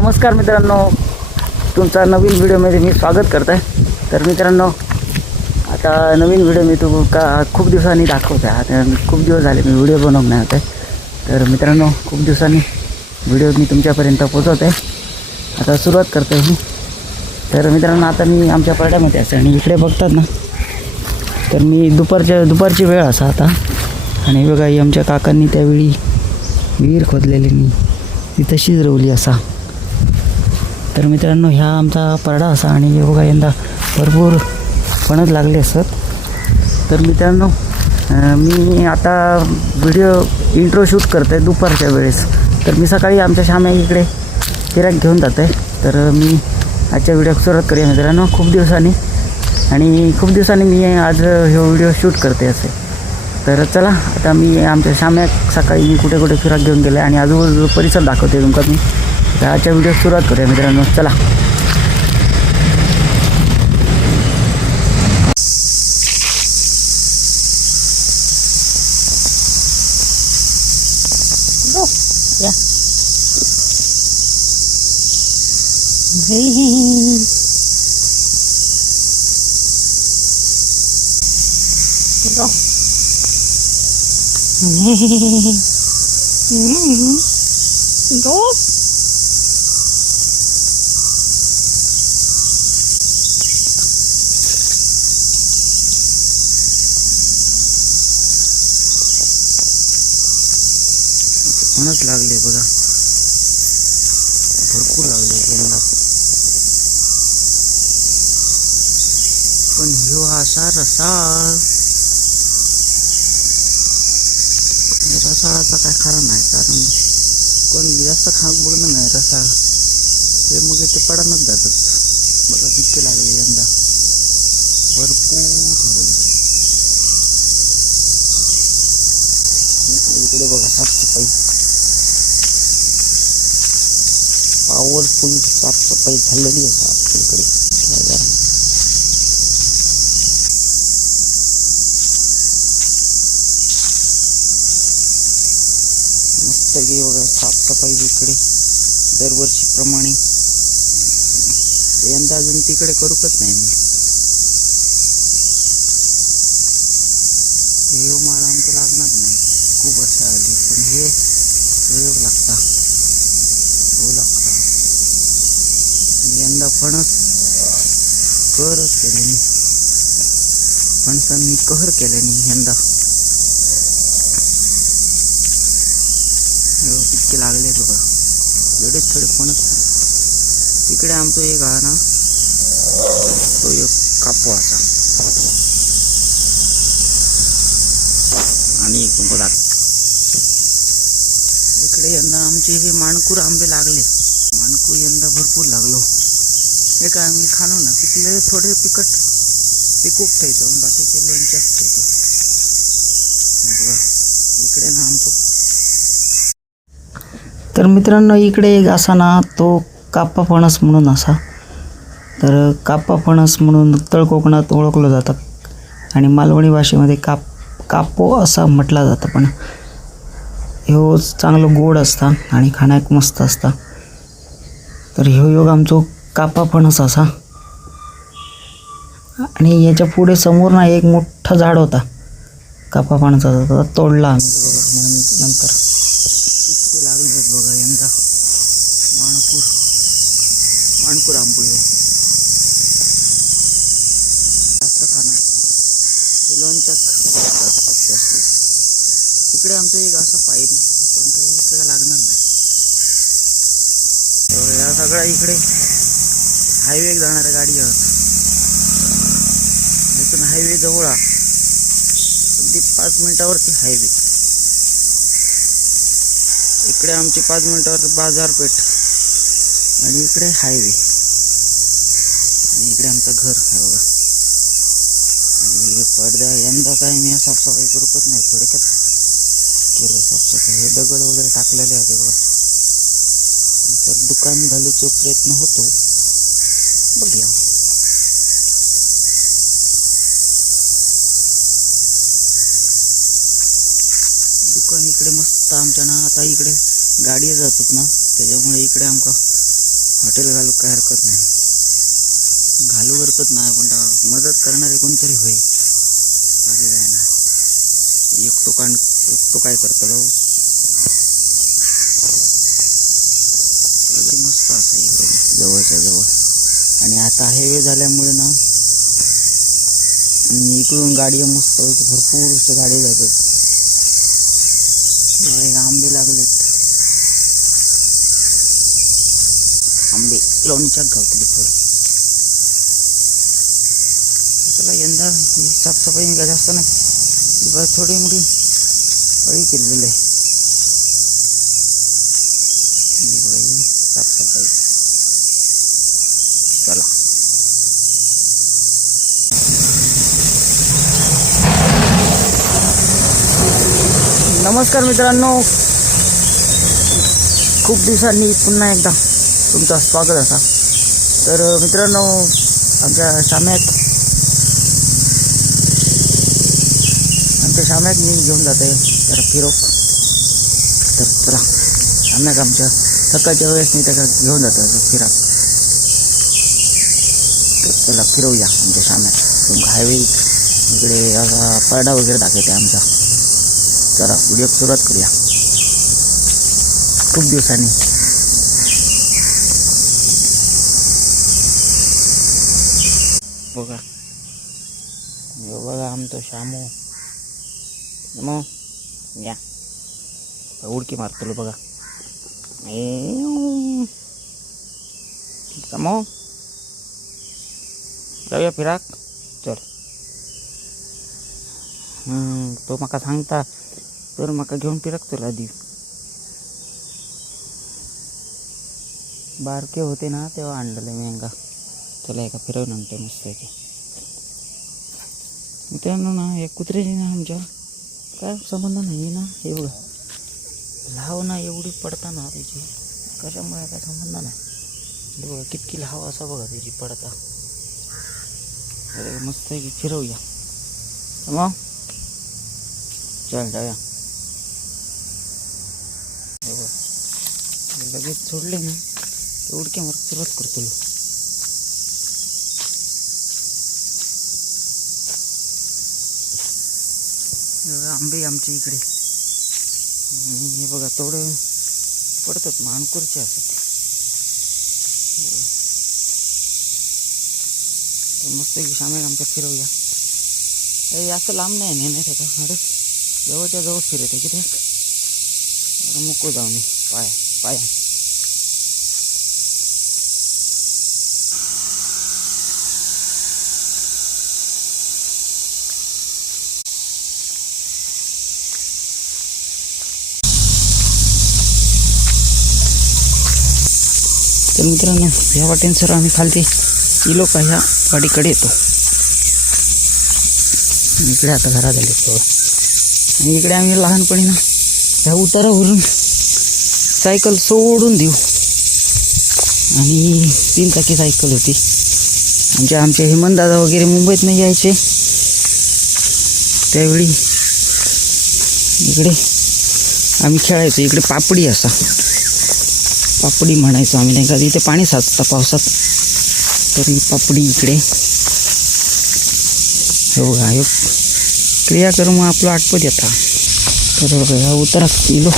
नमस्कार मित्रांनो, तुमचा नवीन व्हिडिओमध्ये मी स्वागत करत आहे। तर मित्रांनो, आता नवीन व्हिडिओ मी खूप दिवसांनी दाखवत आहे। आता खूप दिवस झाले मी व्हिडिओ बनवत नाही होते। तर मित्रांनो, खूप दिवसांनी व्हिडिओ मी तुमच्यापर्यंत पोहोचवत आहे। आता सुरुवात करतो आहे मी। तर मित्रांनो, आता मी आमच्या परड्यामध्ये आहे आणि इकडे बघतात ना, तर मी दुपारची वेळ असा आता, आणि बघा ही आमच्या काकांनी त्यावेळी विहीर खोदलेली ती तशीच रवली असा। तर मित्रांनो, ह्या आमचा परडा असा, आणि हे बघा यंदा भरपूर फणस लागले असत। तर मित्रांनो, मी आता व्हिडिओ इंट्रो शूट करतो आहे दुपारच्या वेळेस। तर मी सकाळी आमच्या श्याम्या इकडे फिरायला घेऊन जात आहे। तर मी आजच्या व्हिडिओ सुरुवात करूया मित्रांनो, खूप दिवसांनी मी आज हे व्हिडिओ शूट करते असे। तर चला, आता मी आमच्या श्याम्या सकाळी मी कुठे कुठे फिरायला घेऊन गेले आणि आजूबाजूचा परिसर दाखवते तुमका मी। तर आजच्या व्हिडिओ सुरुवात करूया मित्रांनो, चला। या फणस लागले बघा, भरपूर लागले यंदा। पण ह्यो असा रसाळाचा काय खरा नाही, कारण कोण जास्त खाक बघणं नाही रसाळ, ते मग ते पडानच जातात। बघा किती लागले यंदा, भरपूर लागले। इकडे बघा साफसफाई, पॉवरफुल साफसफाई झालेली आहे आपल्या इकडे। मस्त की बघा साफसफाई इकडे दरवर्षीप्रमाणे, यंदा अजून तिकडे करूकच नाही मी। हे माळ आमचं लागणार नाही, खूप असं आली, पण हे प्रयोग लागता यंदा फणस कहरच केल्याने, फणसांनी कहर केल्याने यंदा। कितके लागले बघा, एवढे थोडे फणस। तिकडे आमचं एक आहे ना, तो एक कापो असा, आणि एक तुमको दाख। इकडे यंदा आमचे हे माणकूर आंबे लागले, माणकूर यंदा भरपूर लागलो। हे काय आम्ही खाणो ना, पिकले थोडे पिकूक ठेवतो, बाकीचे लोणच्यात ठेवतो। इकडे ना आमचं, तर मित्रांनो, इकडे एक असा ना, तो काप्पा फणस म्हणून असा। तर काप्पा फणस म्हणून उत्तर कोकणात ओळखलं जातं, आणि मालवणी भाषेमध्ये कापो असा म्हटलं जातं। पण ह्यो चांगलं गोड असता आणि खाण्याक मस्त असता। तर ह्यो योग आमचो कापा फणस असा, आणि याच्या पुढे समोर ना एक मोठा झाड होता कापा फणसाचा, तोडला आम्ही नंतर। किती लागले बघा यंदा माणकूर आंबो जास्त खाणार, लोणच्यात जास्त। तिकडे आमचं एक असा पायरी, पण ते इकडे लागणार नाही। या सगळ्या इकडे हायवे जाणाऱ्या गाडी आहेत, इथून हायवे जवळ अगदी 5 मिनिटावरती हायवे। इकडे आमची 5 मिनिटावर बाजारपेठ, आणि इकडे हायवे, आणि इकडे आमचं घर आहे बघा। आणि पडदा यंदा काय मी साफसफाई करूच नाही, थोडक्यात केलं साफसफाई। हे दगड वगैरे टाकलेले होते बघा, तर दुकान घालूचा प्रयत्न होतो, बघूया। दुकान इकडे मस्त आमच्या ना, आता इकडे गाडी जातात ना, त्याच्यामुळे इकडे आमका हॉटेल घालू काय हरकत नाही, घालू हरकत नाही, पण मदत करणारे कोणतरी होय. बाकी काय ना, एकटो काय करतो मस्त असं इकडे जवळच्या जवळ. आणि आता हायवे झाल्यामुळे ना इकडून गाडी मस्त भरपूर अशा गाडी जातात. आंबे लागलेत, आंबे लोणच्यात गावतले थोडं. त्याला यंदा ही साफसफाई का जास्त नाही, बस थोडी मोठी अळी केलेली आहे. बघा ही साफसफाई. चला नमस्कार मित्रांनो, खूप दिवसांनी पुन्हा एकदा तुमचं स्वागत असा. तर मित्रांनो, आमच्या शाम्यात मी घेऊन जाते जरा फिरोक. तर चला, शाम्यात आमच्या सकाळच्या वेळेस मी त्याला घेऊन जातो फिराक. तर चला फिरवूया आमच्या शाम्यात. हायवे इकडे असा पडदा वगैरे दाखवते आमचा. चला व्हिडिओ सुरुवात करूया. खूप दिवसांनी बघा, बघा आमचं शामू. मग या उडकी मारतो बघा. मग जाऊया फिराक. चल तो माका सांगता तर माका घेऊन फिरक तुला आधी. बारके होते ना तेव्हा आणलेलं मी अंगा. चला एका फिरवून आणतो मस्त आहे. मित्रांनो ना, एक कुत्र्याची ना आमच्या काय संबंध नाही ना. हे बघा लाव ना एवढी पडता ना त्याची, कशामुळे काय संबंध नाही. बघा कितकी लाव असा बघा त्याची पडता. अरे मस्त आहे की, फिरवूया मग. चल जाऊया. हे बघा लगेच सोडले ना उडक्या मार सुरुवात करतो. आंबे आमच्या इकडे हे बघा तेवढं पडतात, मानकुरचे असतात. तर मस्त शामेल आमच्या फिरवूया. असं लांब नाही नेण्यात का अरे, जवळच्या जवळ फिरत आहे किती मोकळं जाऊ नये पाया. तर मित्रांनो, ह्या वाटेन सर आम्ही खालती इलो का ह्या गाडीकडे येतो. इकडे आता घरात आले तेव्हा. आणि इकडे आम्ही लहानपणी ना ह्या उतारावरून सायकल सोडून देऊ. आणि 3 चाकी सायकल होती आमचे हेमंतदादा वगैरे मुंबईत नाही यायचे त्यावेळी. इकडे आम्ही खेळायचो. इकडे पापडी असा पापडी म्हणायचो आम्ही, नाही का. इथे पाणी साचतं पावसात, तरी पापडी इकडे. हे बघा हे क्रिया करून मग आपलं आटपत येतात. तर बघा ह्या उतरात इलो.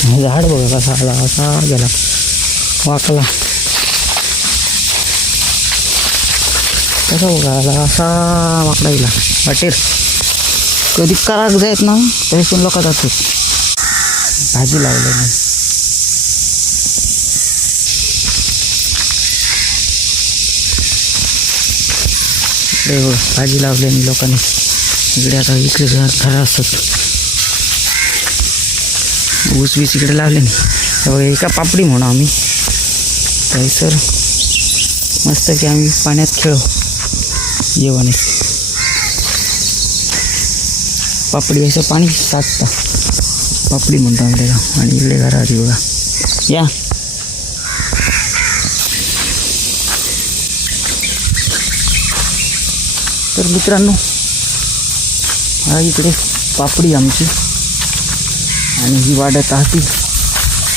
हे झाड बघा कसा आला, असा गेला वाकला. कसा बघा आला, असा वाकडा गेला. वाटेर कधी कराक जायत ना तरी लोक जातात. भाजी लावलं नाही. भाजी लावल्याने लोकांनी इकडे. आता इकडे घरा असतात, ऊस बीस इकडे लावले नाही. एका पापडी म्हणू आम्ही काही सर मस्त की आम्ही पाण्यात खेळू जेवण. पापडी असं पाणी साचतं, पापडी म्हणतो आम्ही त्याला. आणि इकडे घरा आधी बघा या. तर मित्रांनो, हा इकडे पापडी आमची. आणि ही वाड्यात राहती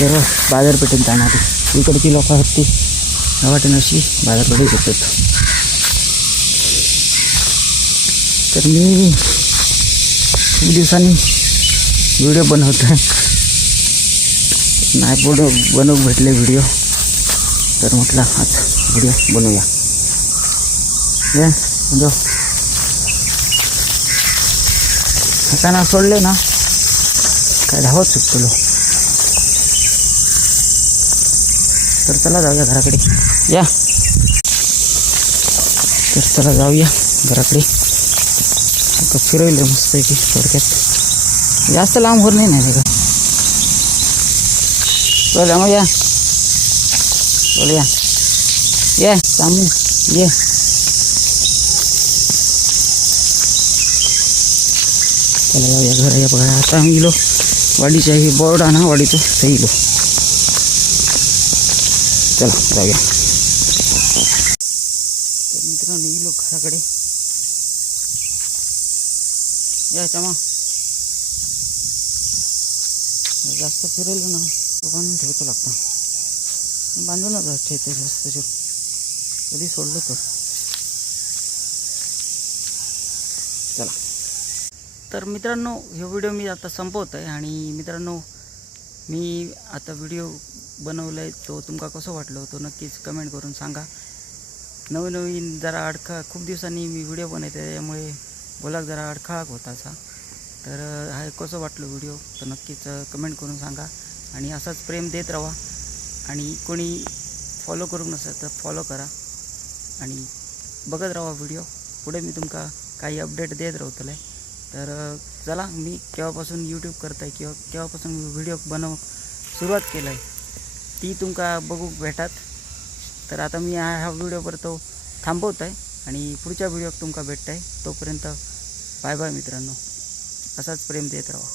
सर्व बाजारपेठेत जाणार. इकडची लोक आहेत ती वाटेन अशी बाजारपेठेत येतात. तर मी खूप दिवसांनी व्हिडिओ बनवतो आहे. नाही बनवू भेटले व्हिडिओ, तर म्हटलं आज व्हिडिओ बनवूया. म्हणजे हाताना सोडले ना काय धावत सुटलो. तर चला जाऊया घराकडे. या तर चला जाऊया घराकडे. आता फिरवलं मस्त आहे की थोडक्यात, जास्त लांब होत नाही का. चला मग या, चल या सामने ये. चला जाऊया घर. या बघा आता आम्ही गेलो वाडीच्या ही बोर्ड आणा वाडीचं सही गेलो. चला जाऊया. तर मित्रांनो गेलो घराकडे. या चमा जास्त फिरवलं ना बांधून ठेवतो लागतं. बांधूनच ठेवतो जास्त कधी सोडलं तर. चला तर मित्रांनो हे व्हिडिओ मी आता संपवतो आहे. आणि मित्रांनो मी आता व्हिडिओ बनवला आहे तो तुमका कसं वाटलं तो नक्कीच कमेंट करून सांगा. नवीन जरा अडखा खूप दिवसांनी मी व्हिडिओ बनवते त्यामुळे बोलाक जरा अडखळाक होताचा. तर हा कसं वाटलं व्हिडिओ तर नक्कीच कमेंट करून सांगा. आणि असाच प्रेम देत राहा. आणि कोणी फॉलो करू नसेल तर फॉलो करा आणि बघत राहा व्हिडिओ. पुढे मी तुमका काही अपडेट देत राहतले. तर चला मी केव्हापासून यूट्यूब करत आहे किंवा केव्हापासून व्हिडिओ सुरुवात केलं आहे ती तुमका बघू भेटत. तर आता मी हा व्हिडिओ परत थांबवत आहे आणि पुढच्या व्हिडिओ तुमका भेटत आहे. तोपर्यंत बाय बाय मित्रांनो. असाच प्रेम देत राहा.